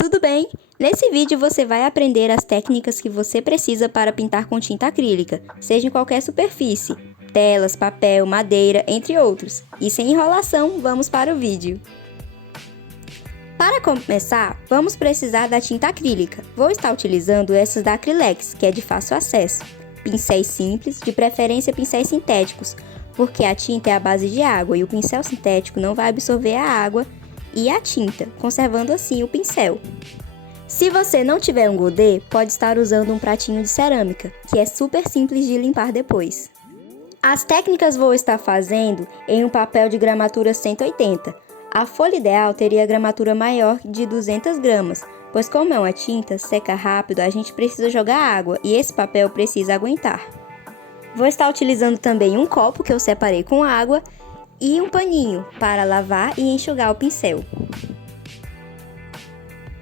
Tudo bem? Nesse vídeo você vai aprender as técnicas que você precisa para pintar com tinta acrílica, seja em qualquer superfície, telas, papel, madeira, entre outros. E sem enrolação, vamos para o vídeo. Para começar, vamos precisar da tinta acrílica. Vou estar utilizando essas da Acrylex, que é de fácil acesso. Pincéis simples, de preferência pincéis sintéticos, porque a tinta é à base de água e o pincel sintético não vai absorver a água e a tinta, conservando assim o pincel. Se você não tiver um godê, pode estar usando um pratinho de cerâmica, que é super simples de limpar depois. As técnicas vou estar fazendo em um papel de gramatura 180. A folha ideal teria a gramatura maior de 200 gramas, pois como é uma tinta, seca rápido, a gente precisa jogar água e esse papel precisa aguentar. Vou estar utilizando também um copo que eu separei com água e um paninho para lavar e enxugar o pincel.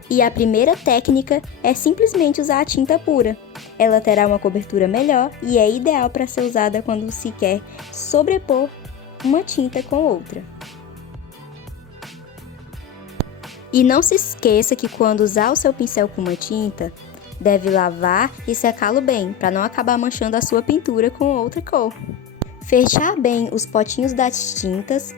E a primeira técnica é simplesmente usar a tinta pura. Ela terá uma cobertura melhor e é ideal para ser usada quando se quer sobrepor uma tinta com outra. E não se esqueça que quando usar o seu pincel com uma tinta, deve lavar e secá-lo bem, para não acabar manchando a sua pintura com outra cor. Fechar bem os potinhos das tintas,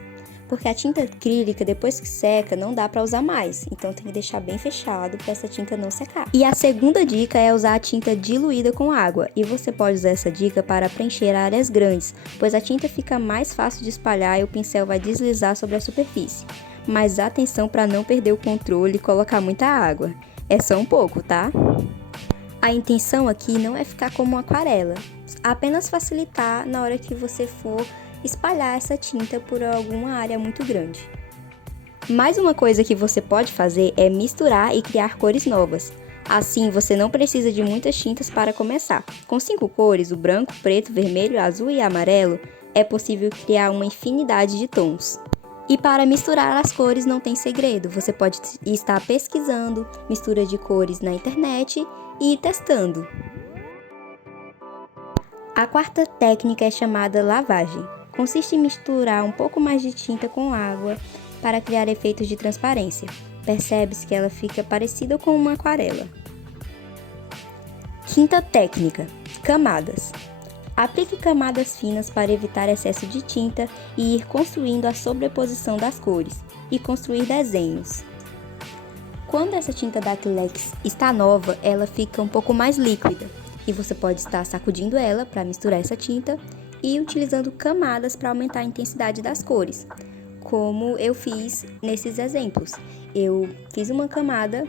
porque a tinta acrílica, depois que seca, não dá para usar mais. Então tem que deixar bem fechado para essa tinta não secar. E a segunda dica é usar a tinta diluída com água. E você pode usar essa dica para preencher áreas grandes, pois a tinta fica mais fácil de espalhar e o pincel vai deslizar sobre a superfície. Mas atenção para não perder o controle e colocar muita água. É só um pouco, tá? A intenção aqui não é ficar como uma aquarela, apenas facilitar na hora que você for espalhar essa tinta por alguma área muito grande. Mais uma coisa que você pode fazer é misturar e criar cores novas. Assim, você não precisa de muitas tintas para começar. Com 5 cores, o branco, preto, vermelho, azul e amarelo, é possível criar uma infinidade de tons. E para misturar as cores não tem segredo, você pode estar pesquisando mistura de cores na internet e ir testando. A quarta técnica é chamada lavagem. Consiste em misturar um pouco mais de tinta com água para criar efeitos de transparência. Percebe-se que ela fica parecida com uma aquarela. Quinta técnica: camadas. Aplique camadas finas para evitar excesso de tinta e ir construindo a sobreposição das cores e construir desenhos. Quando essa tinta da Acrylex está nova, ela fica um pouco mais líquida e você pode estar sacudindo ela para misturar essa tinta e utilizando camadas para aumentar a intensidade das cores, como eu fiz nesses exemplos. Eu fiz uma camada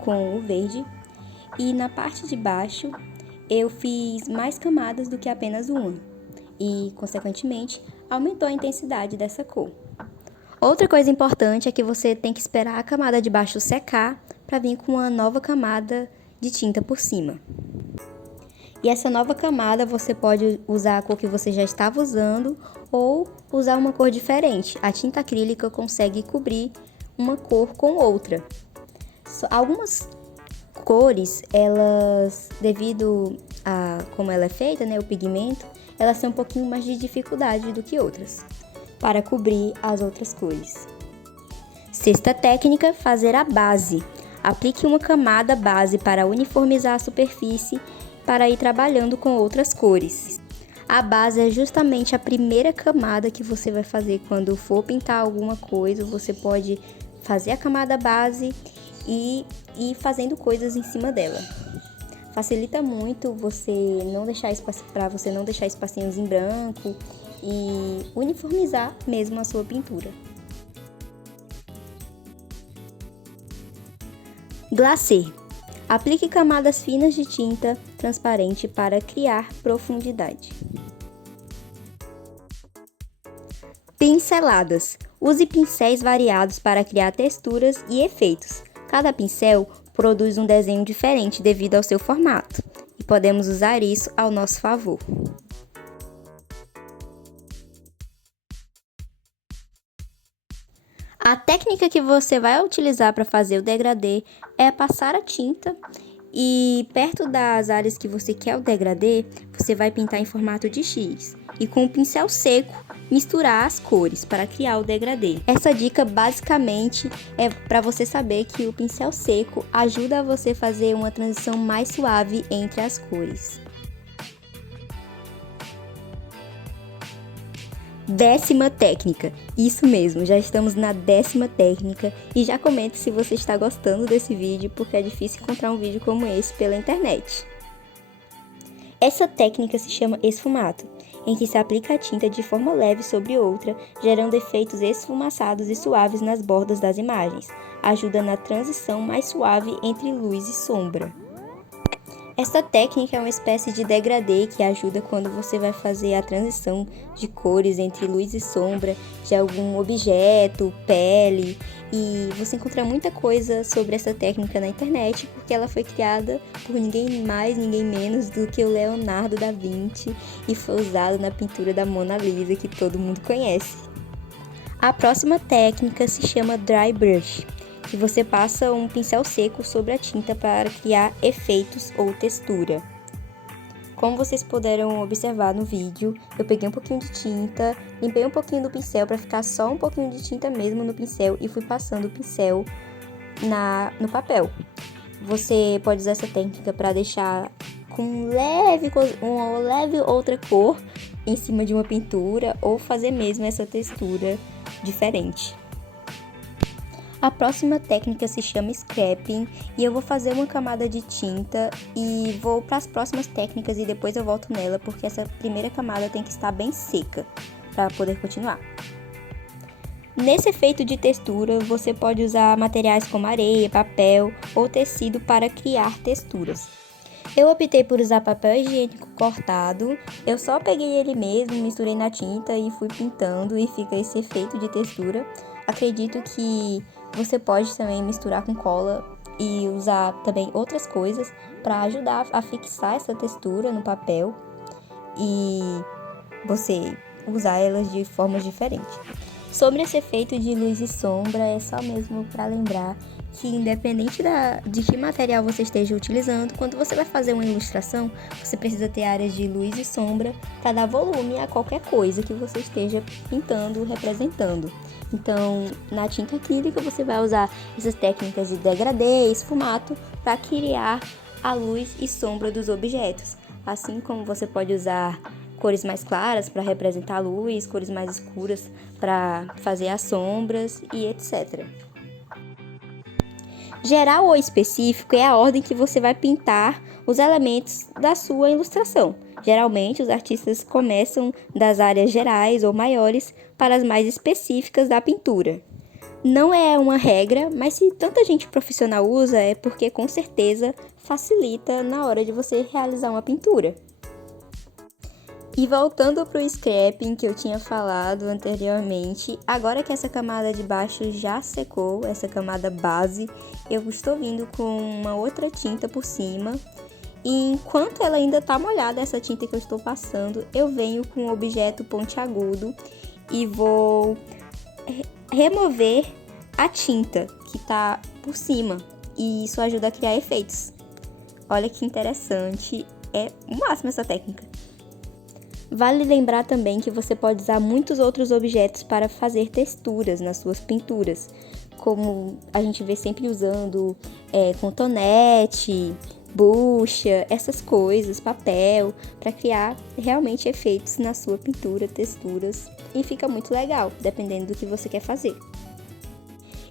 com o verde e na parte de baixo eu fiz mais camadas do que apenas uma e, consequentemente, aumentou a intensidade dessa cor. Outra coisa importante é que você tem que esperar a camada de baixo secar para vir com uma nova camada de tinta por cima. E essa nova camada você pode usar a cor que você já estava usando ou usar uma cor diferente. A tinta acrílica consegue cobrir uma cor com outra. Algumas cores, elas, devido a como ela é feita, o pigmento, elas têm um pouquinho mais de dificuldade do que outras para cobrir as outras cores. Sexta técnica: fazer a base. Aplique uma camada base para uniformizar a superfície para ir trabalhando com outras cores. A base é justamente a primeira camada que você vai fazer quando for pintar alguma coisa. Você pode fazer a camada base e ir fazendo coisas em cima dela. Facilita muito para você não deixar espacinhos em branco e uniformizar mesmo a sua pintura. Glacê. Aplique camadas finas de tinta transparente para criar profundidade. Pinceladas. Use pincéis variados para criar texturas e efeitos. Cada pincel produz um desenho diferente devido ao seu formato, e podemos usar isso ao nosso favor. A técnica que você vai utilizar para fazer o degradê é passar a tinta e perto das áreas que você quer o degradê, você vai pintar em formato de X. e com o pincel seco misturar as cores para criar o degradê. Essa dica basicamente é para você saber que o pincel seco ajuda a você fazer uma transição mais suave entre as cores. 10ª técnica, isso mesmo, já estamos na 10ª técnica e já comente se você está gostando desse vídeo porque é difícil encontrar um vídeo como esse pela internet. Essa técnica se chama esfumato, em que se aplica a tinta de forma leve sobre outra, gerando efeitos esfumaçados e suaves nas bordas das imagens, ajuda na transição mais suave entre luz e sombra. Essa técnica é uma espécie de degradê que ajuda quando você vai fazer a transição de cores entre luz e sombra de algum objeto, pele, e você encontra muita coisa sobre essa técnica na internet porque ela foi criada por ninguém mais, ninguém menos do que o Leonardo da Vinci e foi usada na pintura da Mona Lisa que todo mundo conhece. A próxima técnica se chama Dry Brush, que você passa um pincel seco sobre a tinta para criar efeitos ou textura. Como vocês puderam observar no vídeo, eu peguei um pouquinho de tinta, limpei um pouquinho do pincel para ficar só um pouquinho de tinta mesmo no pincel e fui passando o pincel no papel. Você pode usar essa técnica para deixar com uma leve outra cor em cima de uma pintura ou fazer mesmo essa textura diferente. A próxima técnica se chama Scrapping e eu vou fazer uma camada de tinta e vou para as próximas técnicas e depois eu volto nela porque essa primeira camada tem que estar bem seca para poder continuar. Nesse efeito de textura, você pode usar materiais como areia, papel ou tecido para criar texturas. Eu optei por usar papel higiênico cortado, eu só peguei ele mesmo, misturei na tinta e fui pintando e fica esse efeito de textura. Acredito que você pode também misturar com cola e usar também outras coisas para ajudar a fixar essa textura no papel e você usar elas de formas diferentes. Sobre esse efeito de luz e sombra, é só mesmo para lembrar que independente de que material você esteja utilizando, quando você vai fazer uma ilustração, você precisa ter áreas de luz e sombra para dar volume a qualquer coisa que você esteja pintando, representando. Então, na tinta acrílica, você vai usar essas técnicas de degradê e esfumato para criar a luz e sombra dos objetos. Assim como você pode usar cores mais claras para representar a luz, cores mais escuras para fazer as sombras e etc. Geral ou específico é a ordem que você vai pintar os elementos da sua ilustração. Geralmente, os artistas começam das áreas gerais ou maiores para as mais específicas da pintura. Não é uma regra, mas se tanta gente profissional usa, é porque com certeza facilita na hora de você realizar uma pintura. E voltando para o scrapping que eu tinha falado anteriormente, agora que essa camada de baixo já secou, essa camada base, eu estou vindo com uma outra tinta por cima. E enquanto ela ainda está molhada, essa tinta que eu estou passando, eu venho com um objeto pontiagudo e vou remover a tinta que está por cima. E isso ajuda a criar efeitos. Olha que interessante, é o máximo essa técnica. Vale lembrar também que você pode usar muitos outros objetos para fazer texturas nas suas pinturas, como a gente vê sempre usando cotonete, bucha, essas coisas, papel, para criar realmente efeitos na sua pintura, texturas, e fica muito legal, dependendo do que você quer fazer.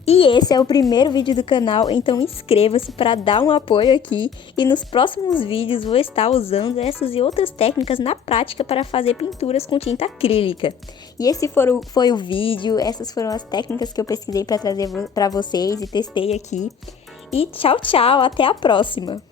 E esse é o primeiro vídeo do canal, então inscreva-se para dar um apoio aqui e nos próximos vídeos vou estar usando essas e outras técnicas na prática para fazer pinturas com tinta acrílica. E esse foi o vídeo, essas foram as técnicas que eu pesquisei para trazer para vocês e testei aqui. E tchau, tchau, até a próxima!